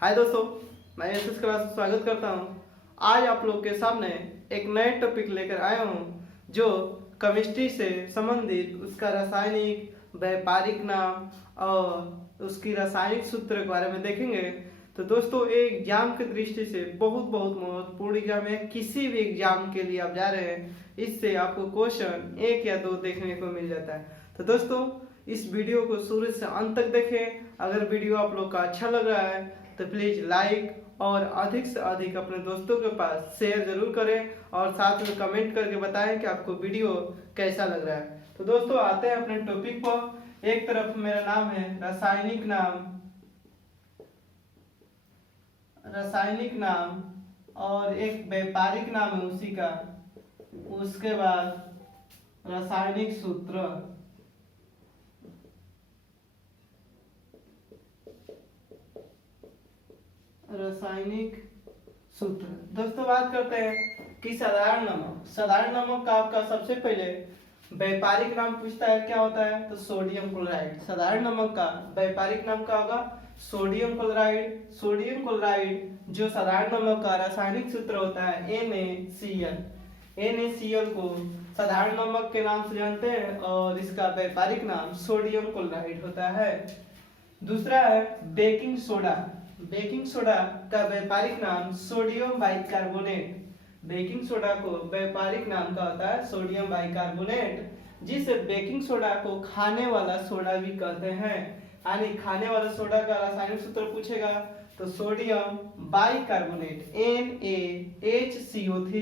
हाय दोस्तों, मैं यशस क्लास में स्वागत करता हूं। आज आप लोग के सामने एक नए टॉपिक लेकर आया हूं जो केमिस्ट्री से संबंधित उसका रासायनिक व्यापारिक नाम और उसकी रासायनिक सूत्र के बारे में देखेंगे। तो दोस्तों, ये एग्जाम की दृष्टि से बहुत महत्वपूर्ण एग्जाम है। किसी भी एग्जाम के लिए आप जा रहे हैं, इससे आपको क्वेश्चन एक या दो देखने को मिल जाता है। तो दोस्तों, इस वीडियो को शुरू से अंत तक देखें। अगर वीडियो आप लोग का अच्छा लग रहा है तो प्लीज लाइक और अधिक से अधिक अपने दोस्तों के पास शेयर जरूर करें और साथ में कमेंट करके बताएं कि आपको वीडियो कैसा लग रहा है। तो दोस्तों, आते हैं अपने टॉपिक पर। एक तरफ मेरा नाम है रासायनिक नाम और एक व्यापारिक नाम है उसी का। उसके बाद रासायनिक सूत्र। रासायनिक सूत्र दोस्तों, बात करते हैं कि साधारण नमक का आपका सबसे पहले व्यापारिक नाम पूछता है, क्या होता है? तो सोडियम क्लोराइड। साधारण नमक का व्यापारिक नाम क्या होगा? Sodium chloride. सोडियम क्लोराइड जो साधारण नमक का रासायनिक सूत्र होता है NaCl। NaCl को साधारण नमक के नाम से जानते हैं और इसका व्यापारिक नाम सोडियम क्लोराइड होता है। दूसरा है बेकिंग सोडा। बेकिंग सोडा का व्यापारिक नाम सोडियम बाइकार्बोनेट। बेकिंग सोडा को व्यापारिक नाम का होता है सोडियम बाइकार्बोनेट, जिस बेकिंग सोडा को खाने वाला सोडा भी कहते हैं। यानी खाने वाला सोडा का रासायनिक सूत्र पूछेगा तो सोडियम बाइकार्बोनेट NaHCO3।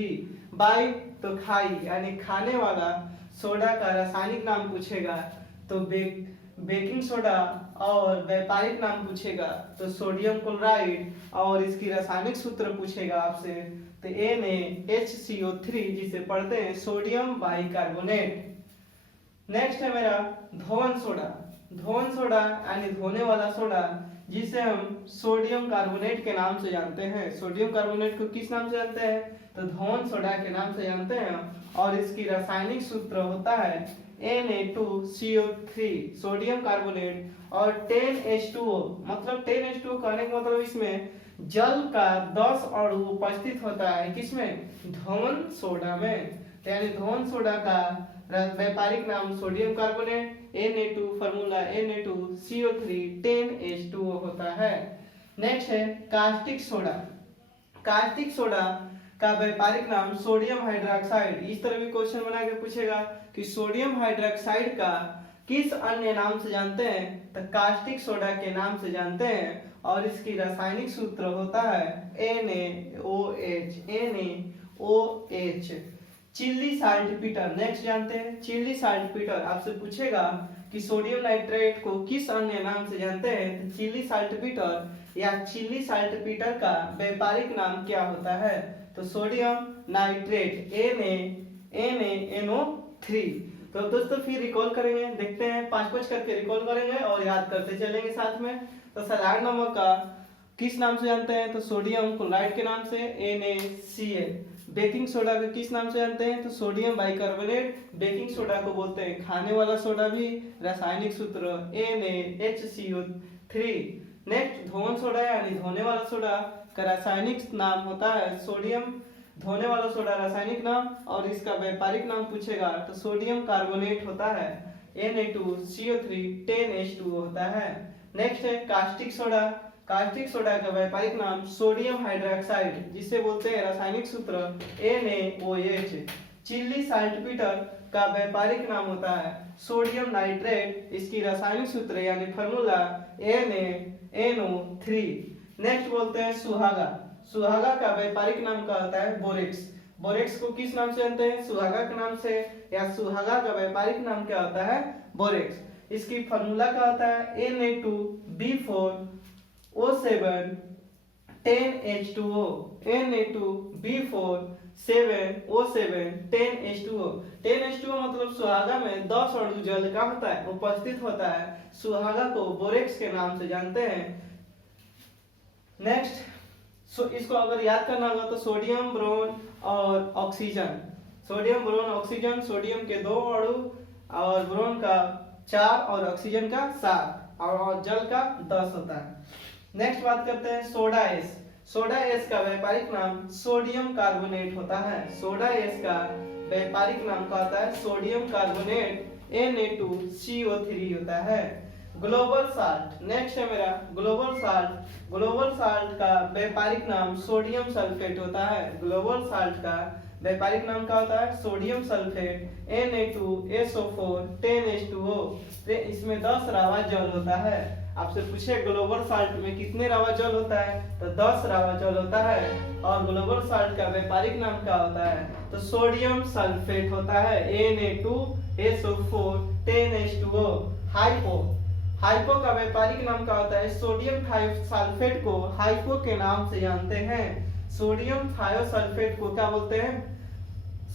बाई तो खाई यानी खाने वाला सोडा का रासायनिक नाम पूछेगा तो बेकिंग सोडा और व्यापारिक नाम पूछेगा तो सोडियम क्लोराइड और इसकी रासायनिक सूत्र पूछेगा आपसे तो NaHCO3, जिसे पढ़ते हैं सोडियम बाइकार्बोनेट। नेक्स्ट है मेरा धोवन सोडा। धोवन सोडा यानी धोने वाला सोडा, जिसे हम सोडियम कार्बोनेट के नाम से जानते हैं। सोडियम कार्बोनेट को किस नाम से जानते हैं? तो धोवन सोडा के नाम से जानते हैं और इसकी रासायनिक सूत्र होता है Na2CO3 सोडियम कार्बोनेट और 10H2O। मतलब 10H2O कहने का मतलब इसमें जल का 10 अणु उपस्थित होता है। किसमें? धोवन सोडा में। यानी धोवन सोडा का व्यापारिक नाम sodium carbonate Na2 formula Na2CO3 10H2O होता है। नेक्स्ट है कास्टिक सोडा। कास्टिक सोडा का व्यापारिक नाम सोडियम हाइड्रोक्साइड। इस तरह भी क्वेश्चन बना के पूछेगा कि सोडियम हाइड्रोक्साइड का किस अन्य नाम से जानते हैं? तो कास्टिक सोडा के नाम से जानते हैं और इसकी रासायनिक सूत्र होता है NaOH। चिल्ली साल्टपीटर नेक्स्ट जानते हैं। चिल्ली साल्टपीटर आपसे पूछेगा कि सोडियम नाइट्रेट को किस अन्य नाम से जानते हैं? तो चिल्ली साल्टपीटर या चिल्ली साल्टपीटर का व्यापारिक नाम क्या होता है? तो सोडियम नाइट्रेट NaNO3। तो दोस्तों फिर रिकॉल करेंगे, देखते हैं 5-5 करके रिकॉल करेंगे और याद करते चलेंगे साथ में। तो साधारण नमक का किस नाम से जानते हैं? तो सोडियम क्लोराइड के नाम से NaCl। बेकिंग सोडा को किस नाम से जानते हैं? तो सोडियम बाइकार्बोनेट। बेकिंग सोडा को बोलते हैं खाने वाला सोडा भी। रासायनिक सूत्र NaHCO3। नेक्स्ट धोवन सोडा यानी धोने वाला सोडा का रासायनिक नाम होता है सोडियम। धोने वाला सोडा रासायनिक नाम और इसका व्यापारिक नाम पूछेगा तो सोडियम कार्बोनेट होता है Na2CO3 10H2O होता है। नेक्स्ट है कास्टिक सोडा। कास्टिक सोडा का व्यापारिक नाम सोडियम हाइड्रोक्साइड, जिसे बोलते हैं रासायनिक सूत्र NaOH। चिल्ली साल्टपीटर का व्यापारिक नाम होता है सोडियम नाइट्रेट। इसकी रासायनिक सूत्र यानी फार्मूला NaNO3। नेक्स्ट बोलते हैं सुहागा। सुहागा का व्यापारिक नाम क्या होता है? बोरेक्स। बोरेक्स को किस नाम से जानते हैं? सुहागा के नाम से। या सुहागा का व्यापारिक नाम क्या होता है? बोरेक्स। इसकी फार्मूला क्या होता है? Na2B4O7 10H2O। Na2B4O7 10H2O। 10H2O मतलब सुहागा में 10 अणु जल का होता है, उपस्थित होता है। सुहागा को बोरेक्स के नाम से जानते हैं। नेक्स्ट इसको अगर याद करना होगा तो सोडियम ब्रोन और oxygen. Sodium boron oxygen, sodium के 2 अणु और ब्रोन का 4 और ऑक्सीजन का 7 और जल का 10 होता है। नेक्स्ट बात करते हैं सोडा एस। सोडा एस का व्यापारिक नाम सोडियम कार्बोनेट होता है। सोडा एस का व्यापारिक नाम क्या होता है? सोडियम कार्बोनेट Na2CO3 होता है। ग्लोबल साल्ट, नेक्स्ट है मेरा ग्लोबल साल्ट। ग्लोबल साल्ट का व्यापारिक नाम सोडियम सल्फेट होता है। ग्लोबल साल्ट का व्यापारिक नाम क्या होता है? Sodium sulphate Na2SO4 10H2O। इसमें 10 रावा जल होता है। आपसे पूछे ग्लोबल साल्ट में कितने रावा जल होता है, तो 10 रावा जल होता है। और ग्लोबल साल्ट का व्यापारिक नाम क्या होता है? तो सोडियम सल्फेट होता है Na2SO4 10H2O। हाइपो, हाइपो का व्यापारिक नाम क्या होता है? सोडियम थायोसल्फेट को हाइपो के नाम से जानते हैं। सोडियम थायोसल्फेट को क्या बोलते हैं?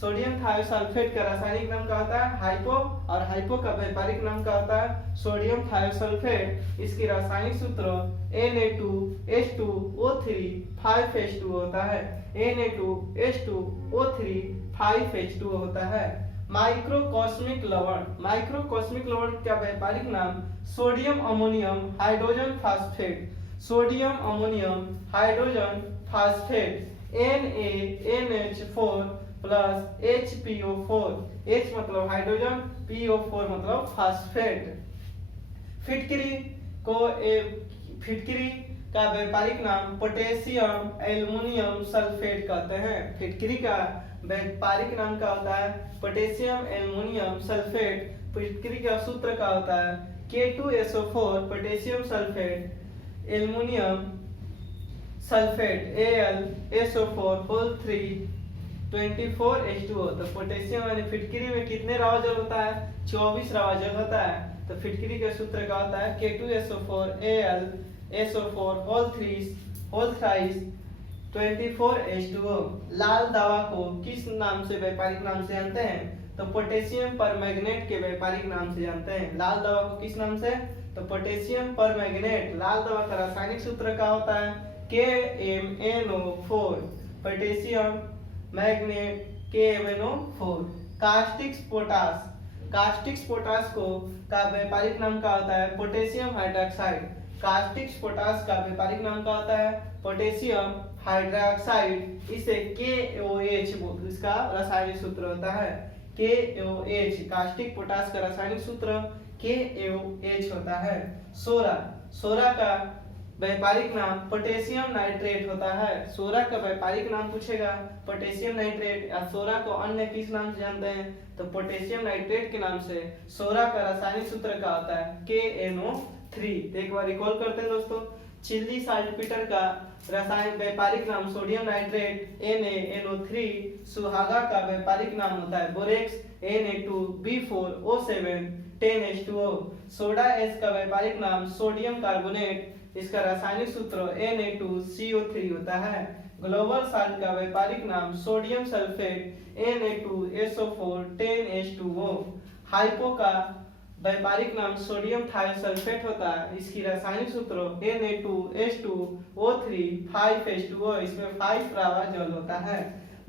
सोडियम थायोसल्फेट का रासायनिक नाम क्या होता है? हाइपो। और हाइपो का व्यापारिक नाम क्या होता है? Sodium thiosulphate. इसकी रासायनिक सूत्र Na2H2O3 5H2O होता है। Na2H2O3 5H2O होता है। माइक्रोकॉस्मिक लवण, माइक्रोकॉस्मिक लवण का व्यापारिक नाम sodium ammonium hydrogen phosphate. Sodium ammonium hydrogen phosphate NaNH4 plus HPO4। H मतलब हाइड्रोजन, PO4 मतलब फास्फेट। फिटकरी को फिटकरी का व्यापारिक नाम पोटेशियम एल्युमिनियम सल्फेट कहते हैं। फिटकरी का व्यापारिक नाम क्या होता है? Potassium aluminium sulphate. फिटकरी का सूत्र क्या होता है? K2SO4 potassium sulphate aluminium sulphate AlSO4 whole 3 24H2O। तो पोटेशियम यानी फिटकरी में कितने रावा जल होता है? 24 रावा जल होता है। तो फिटकरी का सूत्र क्या होता है? K2SO4 AlSO4 whole 3 24H2O। लाल दवा को किस नाम से व्यापारिक नाम से जानते हैं? तो पोटेशियम परमैंगनेट के व्यापारिक नाम से जानते हैं। लाल दवा को किस नाम से? तो पोटेशियम परमैंगनेट। लाल दवा का रासायनिक सूत्र क्या होता है? KMNO4 potassium magnet KMNO4। Caustic potash, caustic potash को का व्यापारिक नाम क्या होता है? Potassium hydroxide. कास्टिक पोटास का व्यापारिक नाम क्या होता है? Potassium hydroxide. इसे KOH इसका रासायनिक सूत्र होता है। KOH कास्टिक पोटास का रासायनिक सूत्र KOH होता है। सोरा, सोरा का व्यापारिक नाम पोटेशियम नाइट्रेट होता है। सोरा का व्यापारिक नाम पूछेगा पोटेशियम नाइट्रेट। या सोरा को अन्य किस नाम से जानते हैं? तो पोटेशियम नाइट्रेट के नाम से। सोरा का रासायनिक सूत्र क्या होता है? KNO3। एक बार रिकॉल करते हैं दोस्तों। चिल्ली साल्टपीटर का रासायनिक व्यापारिक नाम सोडियम नाइट्रेट NaNO3। सुहागा का व्यापारिक नाम होता है borax Na2B4O7 10H2O। Soda S का व्यापारिक नाम सोडियम कार्बोनेट। इसका रासायनिक सूत्र Na2CO3 होता है। ग्लोबल साल्ट का व्यापारिक नाम sodium sulphate Na2SO4 10H2O। Hypo का व्यापारिक नाम सोडियम थायोसल्फेट होता है। इसकी रासायनिक सूत्र Na2H2O3 5H2O। इसमें 5 रावा जल होता है।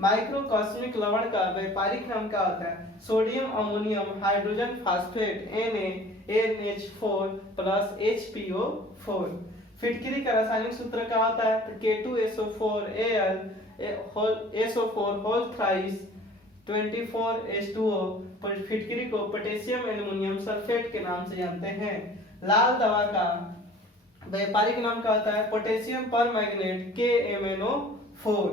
माइक्रोकॉस्मिक लवण का व्यापारिक नाम क्या होता है? Sodium ammonium hydrogen phosphate NaNH4 plus HPO4। फिटकरी का रासायनिक सूत्र क्या होता है? तो K2SO4 AlSO4 होल 3 24H2O। फिटकरी को पोटेशियम एल्युमिनियम सल्फेट के नाम से जानते हैं। लाल दवा का व्यापारिक नाम क्या होता है? Potassium permanganate KMNO4।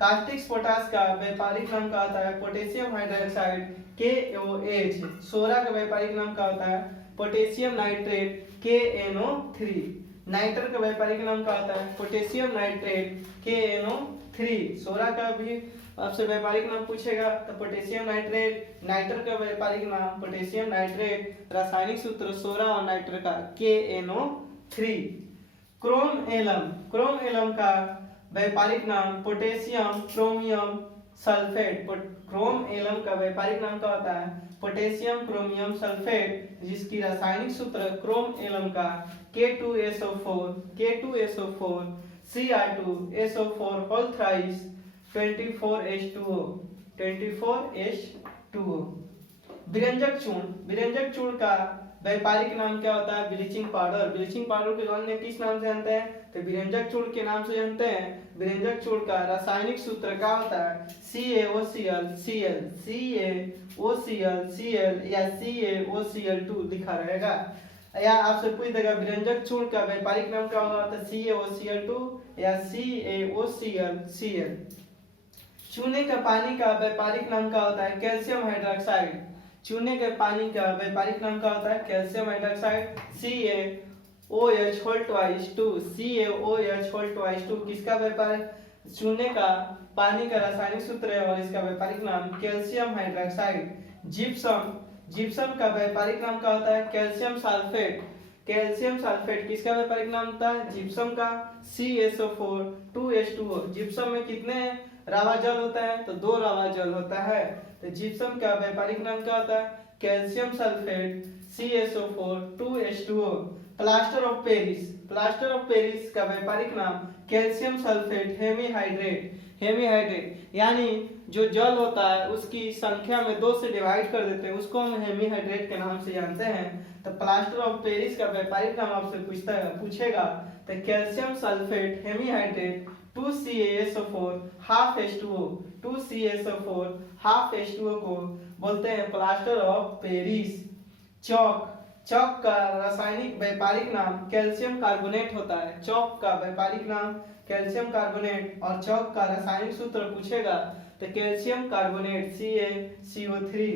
Caustic potash का व्यापारिक नाम क्या होता है? Potassium hydroxide KOH। सोरा का व्यापारिक नाम क्या होता है? Potassium nitrate KNO3। नाइट्रल का व्यापारिक नाम क्या होता है? Potassium nitrate KNO3। सोरा का भी आपसे व्यापारिक नाम पूछेगा तो पोटेशियम नाइट्रेट। नाइट्रल का व्यापारिक नाम पोटेशियम नाइट्रेट। रासायनिक सूत्र सोरा और नाइट्रल का KNO3। Chrome alum, Chrome alum का व्यापारिक नाम potassium chromium sulphate. Chrome alum का व्यापारिक नाम क्या होता है? Potassium chromium sulphate. जिसकी रासायनिक सूत्र क्रोम एलम का K2SO4 Cr2SO4 whole 3 24H2O 24H2O। विरंजक चूर्ण, विरंजक चूर्ण का व्यापारिक नाम क्या होता है? Bleaching powder. ब्लीचिंग पाउडर को अन्य किस नाम से जानते हैं? तो विरंजक चूर्ण के नाम से जानते हैं। विरंजक चूर्ण का रासायनिक सूत्र क्या होता है? CaOCl Cl, CaOCl Cl या CaOCl2 लिखा रहेगा। या आपसे पूछ देगा विरंजक चूर्ण का व्यापारिक नाम क्या होगा? तो CaOCl2 या CaOCl Cl। चूने का पानी का व्यापारिक नाम क्या होता है? Calcium hydroxide. चूने के पानी का व्यापारिक नाम क्या होता है? Calcium hydroxide CaOH2। CaOH2 किसका व्यापार? चूने का पानी का रासायनिक सूत्र है और इसका व्यापारिक नाम कैल्शियम हाइड्रोक्साइड। जिप्सम। जिप्सम का व्यापारिक नाम क्या होता है? Calcium sulphate. कैल्शियम सल्फेट किसका व्यापारिक नाम होता है? जिप्सम का CaSO4 2H2O। जिप्सम में कितने रावा जल होता है? तो 2 रावा जल होता है। तो जिप्सम का व्यापारिक नाम क्या होता है? Calcium sulphate CaSO4 2H2O। Plaster of Paris. Plaster of Paris का व्यापारिक नाम कैल्शियम सल्फेट हेमीहाइड्रेट। हेमीहाइड्रेट यानी जो जल होता है उसकी संख्या में 2 से डिवाइड कर देते हैं, उसको हम हेमीहाइड्रेट के नाम से जानते हैं। तो प्लास्टर ऑफ पेरिस का व्यापारिक नाम आपसे पूछेगा तो calcium sulphate hemihydrate 2CaSO4 half H2O। 2CaSO4 half H2O को बोलते हैं प्लास्टर ऑफ पेरिस। चौक। चौक का रासायनिक व्यापारिक नाम कैल्शियम कार्बोनेट होता है। चौक का व्यापारिक नाम कैल्शियम कार्बोनेट और चौक का रासायनिक सूत्र पूछेगा तो कैल्शियम कार्बोनेट CaCO3।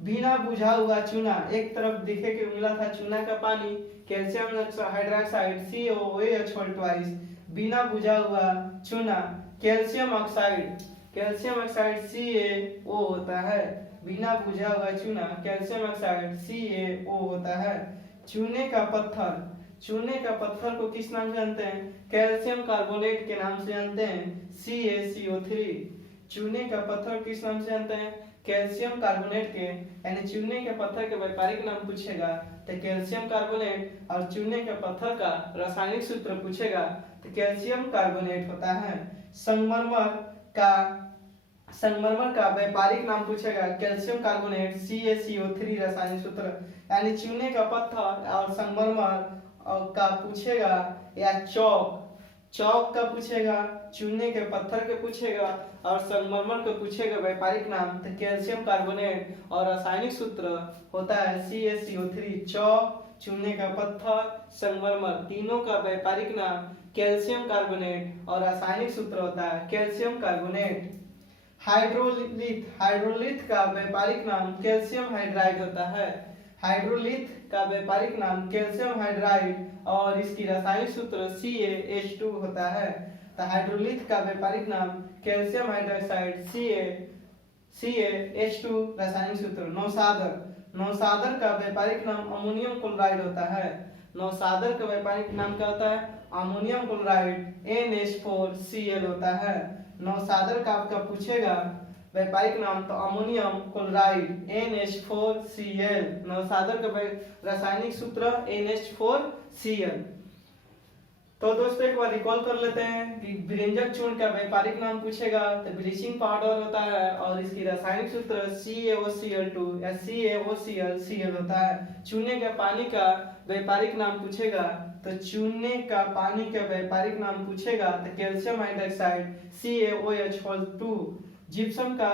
बिना बुझा हुआ चूना। एक तरफ दिखे कि मिला था चूना का पानी कैल्शियम हाइड्रोक्साइड CaOH2। बिना बुझा हुआ चूना calcium oxide. Calcium oxide CaO होता है। बिना बुझा हुआ चूना कैल्शियम ऑक्साइड CaO होता है। चूने का पत्थर। चूने का पत्थर को किस नाम से जानते हैं? कैल्शियम कार्बोनेट के नाम से जानते हैं CaCO3। चूने का पत्थर किस नाम से जानते हैं? कैल्शियम कार्बोनेट के। यानी चूने के पत्थर के व्यापारिक नाम पूछेगा तो कैल्शियम कार्बोनेट और चूने के पत्थर का रासायनिक सूत्र पूछेगा तो कैल्शियम कार्बोनेट होता है। संगमरमर का व्यापारिक नाम पूछेगा कैल्शियम कार्बोनेट CaCO3 रासायनिक सूत्र। यानी चूने का पत्थर और संगमरमर का पूछेगा या चौक। चौक का पूछेगा, चूने के पत्थर के पूछेगा और संगमरमर को पूछेगा व्यापारिक नाम तो कैल्शियम कार्बोनेट और रासायनिक सूत्र होता है CaCO3। चौक, चूने का पत्थर, संगमरमर तीनों का व्यापारिक नाम कैल्शियम कार्बोनेट और रासायनिक सूत्र होता है कैल्शियम कार्बोनेट। हाइड्रोलिथ। हाइड्रोलिथ का व्यापारिक नाम कैल्शियम हाइड्राइड होता है। हाइड्रोलिथ का व्यापारिक नाम कैल्शियम हाइड्राइड और इसकी रासायनिक सूत्र CaH2 होता है। तो हाइड्रोलिथ का व्यापारिक नाम कैल्शियम हाइड्रोक्साइड CaH2 रासायनिक सूत्र। नौसादर। नौसादर का व्यापारिक नाम अमोनियम क्लोराइड होता है। नौसादर का व्यापारिक नाम क्या होता है? अमोनियम क्लोराइड NH4Cl होता है। नौसादर का आपका पूछेगा व्यापारिक नाम तो अमोनियम क्लोराइड NH4Cl। नौसादर का रासायनिक सूत्र NH4Cl। तो दोस्तों एक बार रिकॉल कर लेते हैं कि विरंजक चूर्ण का व्यापारिक नाम पूछेगा तो ब्लीचिंग पाउडर होता है और इसकी रासायनिक सूत्र CaOCl2 या CaOCl होता है। चूने के पानी का व्यापारिक नाम पूछेगा तो चूने का पानी का व्यापारिक नाम पूछेगा तो कैल्शियम हाइड्रोक्साइड CaOH2। जिप्सम का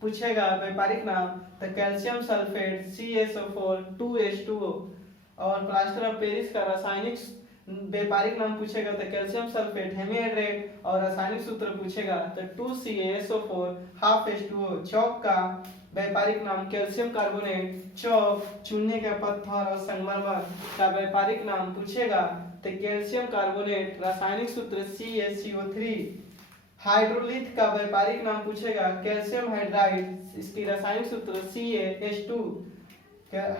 पूछेगा व्यापारिक नाम तो कैल्शियम सल्फेट CaSO4 2H2O। और प्लास्टर ऑफ पेरिस का रासायनिक व्यापारिक नाम पूछेगा तो कैल्शियम सल्फेट हेमीहाइड्रेट और रासायनिक सूत्र पूछेगा तो 2CaSO4 हाफ H2O। चौक का व्यापारिक नाम कैल्शियम कार्बोनेट। चौक, चूने का पत्थर और संगमरमर का व्यापारिक नाम पूछेगा तो कैल्शियम कार्बोनेट रासायनिक सूत्र CaCO3। हाइड्रोलिथ का व्यापारिक नाम पूछेगा कैल्शियम हाइड्राइड, इसकी रासायनिक सूत्र CaH2।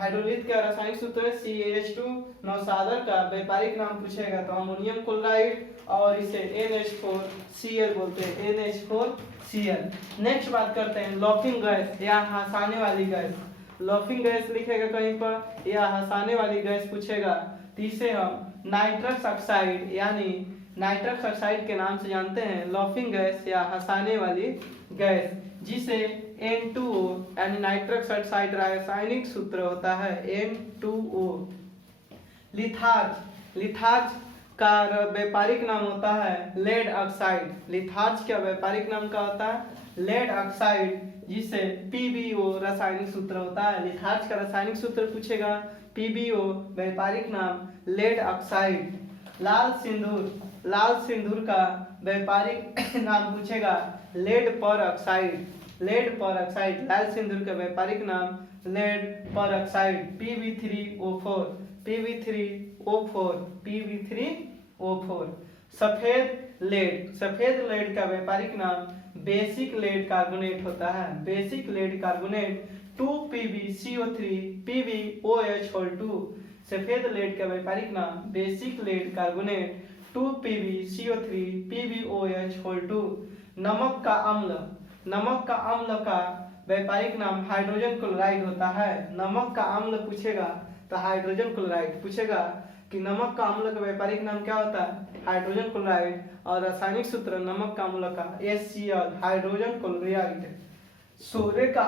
हाइड्रोलिथ का रासायनिक सूत्र CaH2। नौसादर का व्यापारिक नाम पूछेगा तो अमोनियम क्लोराइड और इसे NH4Cl बोलते हैं NH4Cl। नेक्स्ट बात करते हैं लॉफिंग गैस या हंसाने वाली गैस। लॉफिंग गैस लिखेगा कहीं पर या हंसाने वाली गैस पूछेगा तो इसे हम नाइट्रस ऑक्साइड यानी नाइट्रस ऑक्साइड के नाम से जानते हैं लॉफिंग गैस या हंसाने वाली गैस, जिसे N2O यानी नाइट्रस ऑक्साइड रासायनिक सूत्र होता है N2O। लिथार्ज का व्यापारिक नाम होता है लेड ऑक्साइड। लिथार्ज का व्यापारिक नाम क्या होता है लेड ऑक्साइड, जिसे PbO रासायनिक सूत्र होता है। लिथार्ज का रासायनिक सूत्र पूछेगा PbO, व्यापारिक नाम लेड ऑक्साइड। लाल सिंदूर का व्यापारिक नाम पूछेगा लेड पर ऑक्साइड। लाल सिंदूर का व्यापारिक नाम लेड पर ऑक्साइड Pb3O4। सफेद लेड का व्यापारिक नाम बेसिक लेड कार्बोनेट होता है। Basic lead carbonate 2PbCO3 PbOH2। सफेद लेड का व्यापारिक नाम basic lead carbonate 2PbCO3 PbOH2। नमक का अम्ल का व्यापारिक नाम हाइड्रोजन क्लोराइड होता है। नमक का अम्ल पूछेगा तो हाइड्रोजन क्लोराइड पूछेगा कि नमक का अम्ल का व्यापारिक नाम क्या होता है हाइड्रोजन क्लोराइड, और रासायनिक सूत्र नमक का अम्ल का HCl हाइड्रोजन क्लोराइड। सोरे का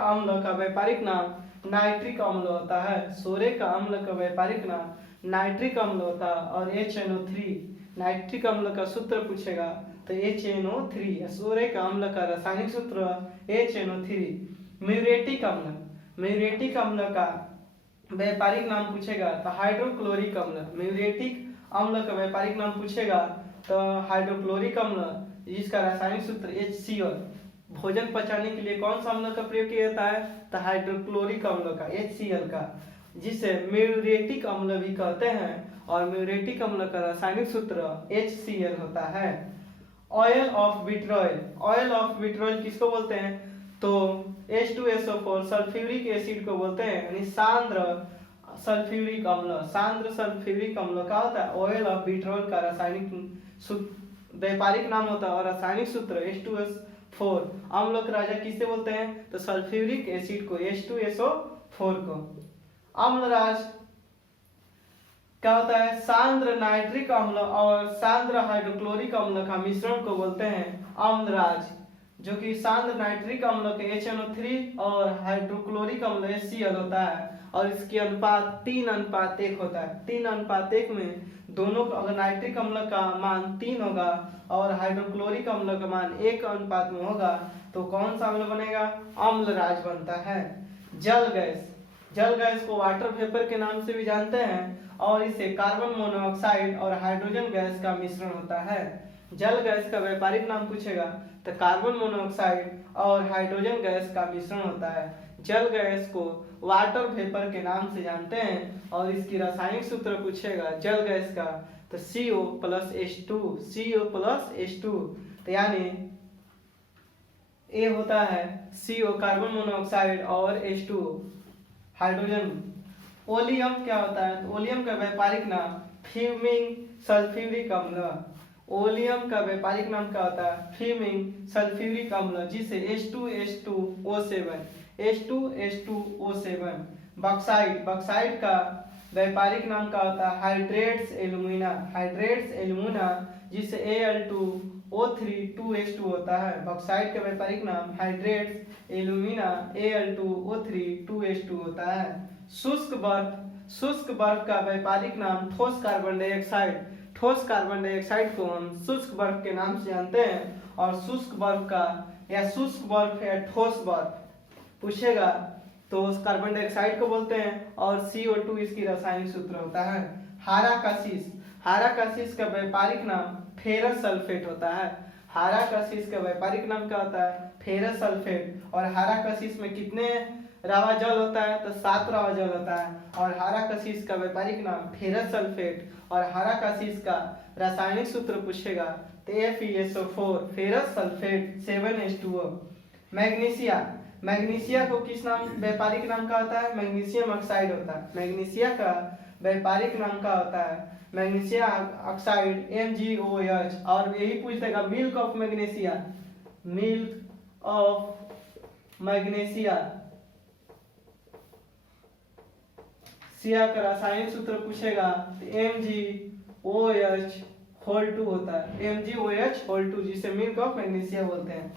अम्ल का व्यापारिक नाम नाइट्रिक अम्ल होता है। सोरे का अम्ल का व्यापारिक नाम नाइट्रिक अम्ल होता है। और HNO3 नाइट्रिक अम्ल का सूत्र पूछेगा तो HNO3। सोरे का अम्ल का रासायनिक सूत्र HNO3। म्यूरेटिक अम्ल का व्यापारिक नाम पूछेगा तो हाइड्रोक्लोरिक अम्ल। म्यूरेटिक अम्ल का व्यापारिक नाम पूछेगा तो हाइड्रोक्लोरिक अम्ल, जिसका रासायनिक सूत्र HCl। भोजन पचाने के लिए कौन सा अम्ल का प्रयोग किया जाता है तो हाइड्रोक्लोरिक अम्ल का HCl का, जिसे म्यूरेटिक अम्ल भी कहते हैं। और म्यूरेटिक अम्ल का रासायनिक सूत्र HCl होता है। ऑयल ऑफ विट्रोल किसको बोलते हैं तो H2SO4 सल्फ्यूरिक एसिड को बोलते हैं, यानी सांद्र सल्फ्यूरिक अम्ल का होता है। ऑयल ऑफ विट्रोल का रासायनिक व्यापारिक नाम होता है और रासायनिक सूत्र H2SO4। अम्ल के राजा किसे बोलते हैं तो सल्फ्यूरिक एसिड को, H2SO4 को। अम्लराज क्या होता है सांद्र नाइट्रिक अम्ल और सांद्र हाइड्रोक्लोरिक अम्ल का मिश्रण को बोलते हैं अम्लराज, जो कि सांद्र नाइट्रिक अम्ल के HNO3 और हाइड्रोक्लोरिक अम्ल HCl होता है। और इसकी अनुपात 3:1 होता है। 3:1 में दोनों का, अगर नाइट्रिक अम्ल का मान 3 होगा और हाइड्रोक्लोरिक अम्ल का मान 1 अनुपात में होगा तो कौन सा अम्ल बनेगा अम्लराज बनता है। जल गैस को वाटर वेपर के नाम से भी जानते हैं, और इसे कार्बन मोनोऑक्साइड और हाइड्रोजन गैस का मिश्रण होता है। जल गैस का व्यापारिक नाम पूछेगा तो कार्बन मोनोऑक्साइड और हाइड्रोजन गैस का मिश्रण होता है। जल गैस को वाटर वेपर के नाम से जानते हैं, और इसकी रासायनिक सूत्र पूछेगा जल गैस का तो CO+H2। तो यानी ये होता है CO कार्बन मोनोऑक्साइड और H2 हाइड्रोजन। ओलियम क्या होता है तो ओलियम का व्यापारिक नाम फ्यूमिंग सल्फ्यूरिक अम्ल। ओलियम का व्यापारिक नाम क्या होता है फ्यूमिंग सल्फ्यूरिक अम्ल, जिसे H2H2O7। बक्साइट का व्यापारिक नाम क्या होता है हाइड्रेट्स एल्यूमिना, जिसे Al2O3 होता है। बक्साइट का व्यापारिक नाम हाइड्रेट्स एल्यूमिना Al2O3 होता है। शुष्क बर्फ का व्यापारिक नाम ठोस कार्बन डाइऑक्साइड को हम शुष्क बर्फ के नाम से जानते हैं। और शुष्क बर्फ या ठोस बर्फ पूछेगा तो उस कार्बन डाइऑक्साइड को बोलते हैं, और CO2 इसकी रासायनिक सूत्र होता है। हाराकासिस का व्यापारिक नाम फेरस सल्फेट होता है। हाराकासिस का व्यापारिक नाम क्या होता है फेरस सल्फेट। और हाराकासिस में कितने रावा जल होता है तो 7 रावा जल होता है। और हाराकासिस का व्यापारिक नाम फेरस सल्फेट। और हाराकासिस का रासायनिक सूत्र पूछेगा तो FeSO4 ferrous sulphate 7H2O। Magnesia को किस नाम व्यापारिक नाम का होता है मैग्नीशियम ऑक्साइड होता है। मैग्नीशिया का व्यापारिक नाम का होता है मैग्नीशियम ऑक्साइड MgOH। और यही पूछ देगा मिल्क ऑफ मैग्नीशिया सिया का रासायनिक सूत्र पूछेगा तो MgOH2 होता है। MgOH2 जिसे मिल्क ऑफ मैग्नीशिया बोलते हैं।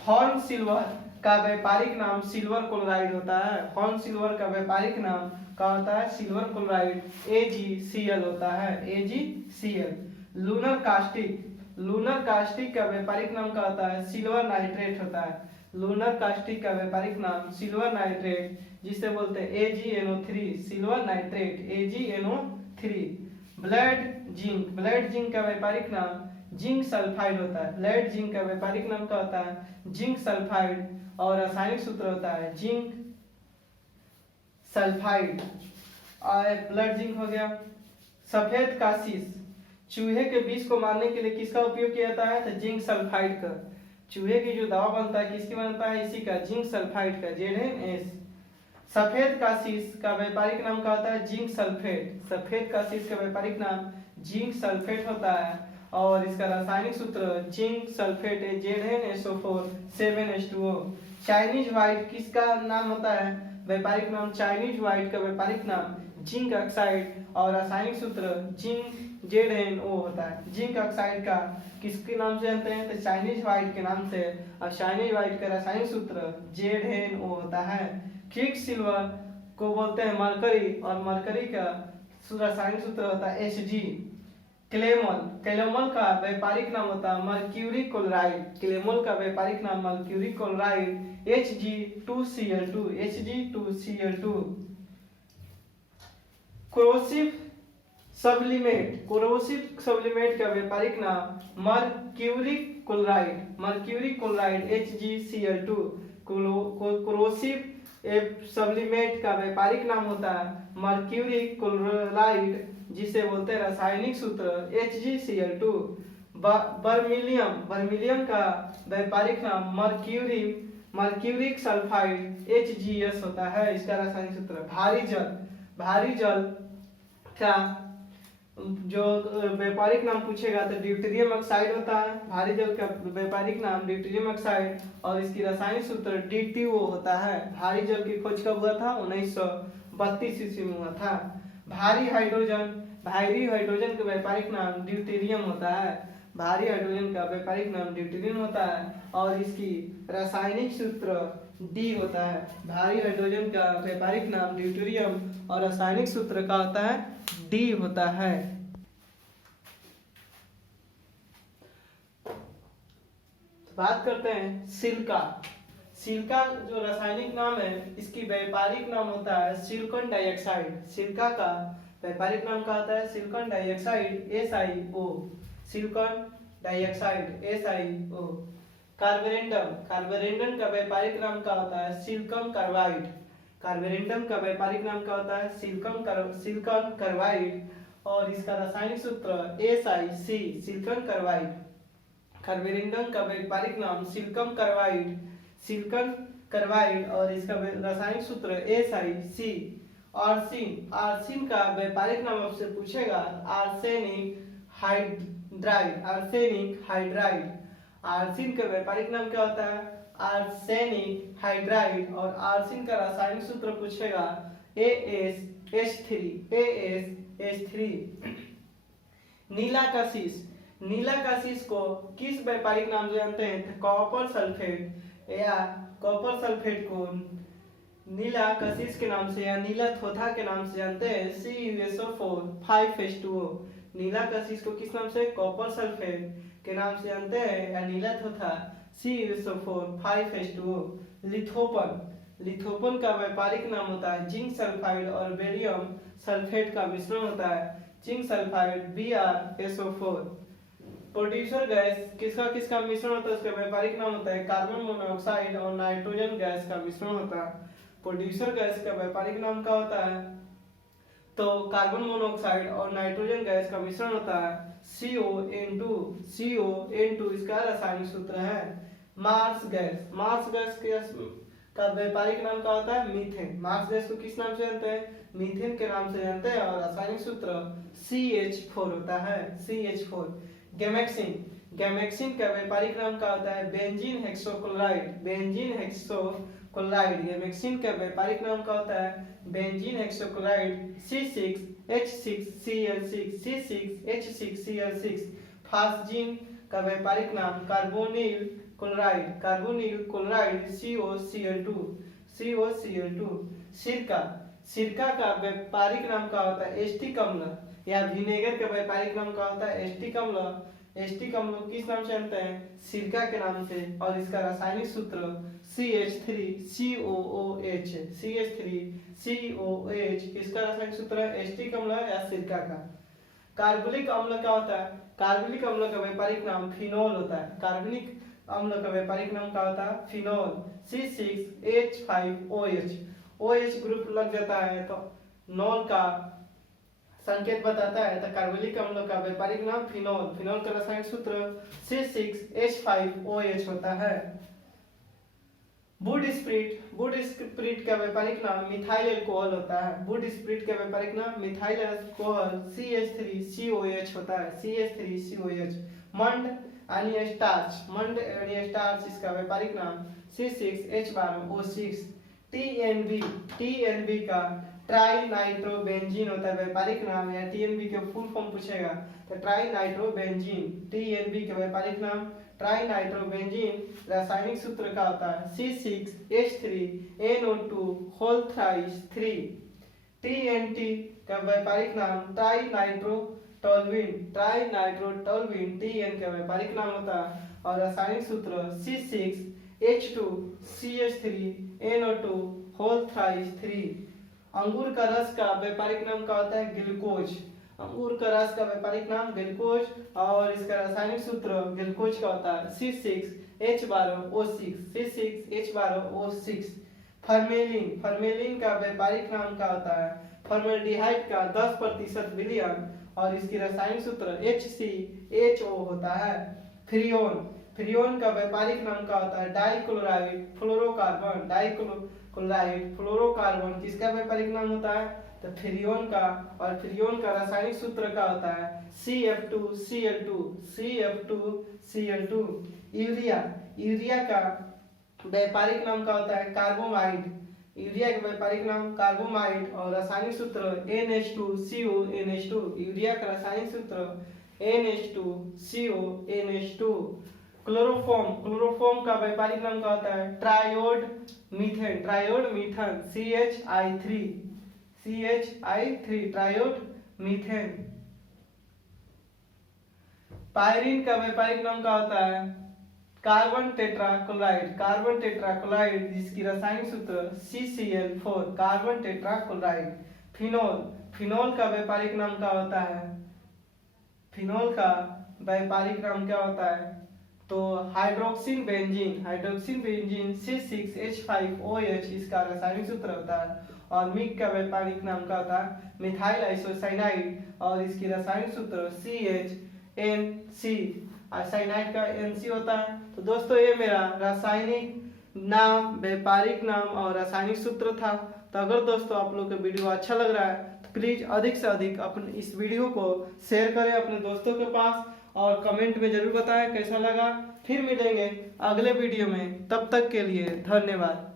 हॉर्न सिल्वर का व्यापारिक नाम सिल्वर क्लोराइड होता है। हॉर्न सिल्वर का व्यापारिक नाम क्या होता है? सिल्वर क्लोराइड, AgCl होता है, AgCl। लूनर कास्टिक का व्यापारिक नाम क्या होता है? सिल्वर नाइट्रेट होता है। लूनर कास्टिक का व्यापारिक नाम सिल्वर नाइट्रेट, जिसे बोलते हैं AgNO3, silver nitrate, AgNO3। Blade zinc का व्यापारिक नाम जिंक सल्फाइड होता है। ब्लेड जिंक का व्यापारिक नाम क्या होता है? जिंक सल्फाइड, और रासायनिक सूत्र होता है जिंक सल्फाइड। और ब्लड जिंक हो गया। सफेद कासिस, चूहे के विष को मारने के लिए किसका उपयोग किया जाता है? तो जिंक सल्फाइड का। चूहे की जो दवा बनता है किसकी बनता है? इसी का, जिंक सल्फाइड का, ZnS। सफेद कासिस का व्यापारिक नाम क्या होता है? Zinc sulphate. सफेद कासिस का व्यापारिक नाम जिंक सल्फेट होता है, और इसका रासायनिक सूत्र जिंक सल्फेट है, ZnSO4 7H2O। चाइनीज व्हाइट किसका नाम होता है? व्यापारिक नाम चाइनीज व्हाइट का व्यापारिक नाम जिंक ऑक्साइड, और रासायनिक सूत्र जिंक ZnO होता है। जिंक ऑक्साइड का किसके नाम से जानते हैं? तो चाइनीज व्हाइट के नाम से, और चाइनीज व्हाइट का रासायनिक सूत्र ZnO होता है। क्विक सिल्वर को बोलते हैं मरकरी, और मरकरी का रासायनिक सूत्र होता है Hg। क्लेमोल का व्यापारिक नाम होता है मर्क्यूरी क्लोराइड। क्लेमोल का व्यापारिक नाम mercury chloride, Hg2Cl2, Hg2Cl2। Corrosive sublimate का व्यापारिक नाम mercury chloride, HgCl2। Corrosive sublimate का व्यापारिक नाम होता है मर्क्यूरी क्लोराइड, जिसे बोलते हैं रासायनिक सूत्र HgCl2। बर्मिलियम का व्यापारिक नाम मर्क्यूरिक सल्फाइड, HgS होता है, इसका रासायनिक सूत्र। भारी जल का जो व्यापारिक नाम पूछेगा तो ड्यूटेरियम ऑक्साइड होता है। भारी जल का व्यापारिक नाम ड्यूटेरियम ऑक्साइड, और इसकी रासायनिक सूत्र DTO होता है। भारी जल की खोज कब हुआ था? 1932 ईस्वी में हुआ था। भारी हाइड्रोजन का व्यापारिक नाम ड्यूटेरियम होता है। भारी हाइड्रोजन का व्यापारिक नाम ड्यूटेरियम होता है, और इसकी रासायनिक सूत्र D होता है। भारी हाइड्रोजन का व्यापारिक नाम ड्यूटेरियम, और रासायनिक सूत्र का होता है D होता है। बात करते हैं सिलिका जो रासायनिक नाम है, इसकी व्यापारिक नाम होता है सिलिकॉन डाइऑक्साइड। सिलिका का व्यापारिक नाम क्या होता है? Silicon dioxide, SiO। Silicon dioxide, SiO। Carborundum का व्यापारिक नाम क्या होता है? Silicon carbide. कार्बोरेंडम का व्यापारिक नाम क्या होता है? सिलिकॉन कार्बाइड, और इसका रासायनिक सूत्र SiC, सिलिकॉन कार्बाइड। कार्बोरेंडम का व्यापारिक नाम सिलिकॉन कार्बाइड, और इसका रासायनिक सूत्र SiC। आर्सिन का व्यापारिक नाम आपसे पूछेगा आर्सेनिक हाइड्राइड। आर्सिन का व्यापारिक नाम क्या होता है? आर्सेनिक हाइड्राइड, और आर्सिन का रासायनिक सूत्र पूछेगा AsH3। नीला कासीस को किस व्यापारिक नाम से जानते हैं? कॉपर सल्फेट, या कॉपर सल्फेट को नीला कासीस के नाम से या नीला थोथा के नाम से जानते हैं CuSO4 5H2O। नीला कासीस को किस नाम से? कॉपर सल्फेट के नाम से जानते हैं, या नीला थोथा CuSO4 5H2O। लिथोपन का व्यापारिक नाम होता है जिंक सल्फाइड और बेरियम सल्फेट का मिश्रण होता है zinc sulphide, BrSO4। Producer gas किसका मिश्रण होता है? उसका व्यापारिक नाम होता है कार्बन मोनोऑक्साइड और नाइट्रोजन गैस का मिश्रण होता है। प्रोड्यूसर गैस का व्यापारिक नाम क्या होता है? तो कार्बन मोनोऑक्साइड और नाइट्रोजन गैस का मिश्रण होता है CO2। इसका रासायनिक सूत्र है मार्स गैस का व्यापारिक नाम क्या होता है? मीथेन। मार्स गैस को किस नाम से जानते हैं? मीथेन के नाम से जानते हैं, और रासायनिक सूत्र CH4 होता है, CH4। गैमेक्सिन का व्यापारिक नाम क्या होता है? बेंजीन हेक्सोक्लोराइड। गैमेक्सिन का व्यापारिक नाम क्या होता है? Benzene हेक्सोक्लोराइड, C6H6Cl6। फास्जीन का व्यापारिक नाम carbonyl chloride, carbonyl chloride COCl2, COCl2। सिरका, सिरका का व्यापारिक नाम क्या होता है? एस्टिक अम्ल, या विनेगर का व्यापारिक नाम क्या होता है? एस्टिक अम्ल। एस्टिक अम्ल किस नाम से जानते हैं? सिरका के नाम से। और इसका रासायनिक सूत्र CH3COOH, CH3COOH किसका रासायनिक सूत्र है? एस्टिक अम्ल या सिरका का। कार्बोनिक अम्ल क्या होता है? कार्बोनिक अम्ल का व्यापारिक नाम फिनोल होता है। कार्बोनिक अम्ल का व्यापारिक नाम क्या होता है? Phenol, C6H5OH। OH ग्रुप लग जाता है तो नॉल का संकेत बताता है। तो कार्बोनिक अम्ल का व्यापारिक नाम फिनोल, फिनोल का रासायनिक सूत्र C6H5OH होता है। वुड स्प्रिट, वुड स्प्रिट का व्यापारिक नाम मिथाइल अल्कोहल होता है। वुड स्प्रिट का व्यापारिक नाम मिथाइल अल्कोहल CH3COH होता है, CH3COH। मंड यानी स्टार्च, मंड यानी स्टार्च इसका व्यापारिक नाम C6H12O6। TNB, TNB का ट्राई नाइट्रोबेंजीन होता है व्यापारिक नाम, या TNB के फुल फॉर्म पूछेगा तो ट्राई नाइट्रोबेंजीन। TNB का व्यापारिक नाम ट्राई नाइट्रोबेंजीन। रासायनिक सूत्र का होता है C6H3NO2 TNT का व्यापारिक नाम ट्राई नाइट्रोटोल्यूइन, ट्राई नाइट्रोटोल्यूइन TN का व्यापारिक नाम होता है। और रासायनिक सूत्र C6H2CH3NO2 अंगूर का रस का व्यापारिक नाम क्या होता है? ग्लूकोज। अंगूर का रस का व्यापारिक नाम ग्लूकोज, और इसका रासायनिक सूत्र ग्लूकोज का होता है C6H12O6, C6H12O6। फॉर्मेलिन, फॉर्मेलिन का व्यापारिक नाम क्या होता है? फॉर्मल्डिहाइड का 10% विलयन, और इसकी रासायनिक सूत्र HCHO होता है। फ्रियोन, फ्रियोन का व्यापारिक नाम क्या होता है? डाइक्लोराइड फ्लोरोकार्बन, डाइक्लोराइड फ्लोरोकार्बन किसका व्यापारिक नाम होता है? तो फ्रियोन का। और फ्रियोन का रासायनिक सूत्र क्या होता है? CF2Cl2, CF2Cl2। यूरिया, यूरिया का व्यापारिक नाम क्या होता है? कार्बोमाइड, यूरिया का व्यापारिक नाम कार्बोमाइड, और रासायनिक सूत्र NH2CONH2। यूरिया का रासायनिक सूत्र NH2CONH2। क्लोरोफॉर्म, क्लोरोफॉर्म का व्यापारिक नाम क्या होता है? Triode methane, triode methane CHI3 triode methane. Pyrene का व्यापारिक नाम क्या होता है? कार्बन टेट्राक्लोराइड, कार्बन टेट्राक्लोराइड जिसकी रासायनिक सूत्र CCl4 carbon tetrachloride. Phenol, phenol का व्यापारिक नाम क्या होता है? फिनोल का व्यापारिक नाम क्या होता है? तो hydroxyl benzene, hydroxyl benzene C6H5OH इसका रासायनिक सूत्र होता है। और मिग का व्यापारिक नाम क्या होता है? मिथाइल आइसोसाइनाइड, और इसकी रासायनिक सूत्र CHNC, साइनाइड का NC होता है। तो दोस्तों ये मेरा रासायनिक नाम, व्यापारिक नाम और रासायनिक सूत्र था। तो अगर दोस्तों आप लोग का वीडियो अच्छा लग रहा है तो प्लीज अधिक से अधिक अपने इस वीडियो को शेयर करें अपने दोस्तों के पास, और कमेंट में जरूर बताएं कैसा लगा। फिर मिलेंगे अगले वीडियो में, तब तक के लिए धन्यवाद।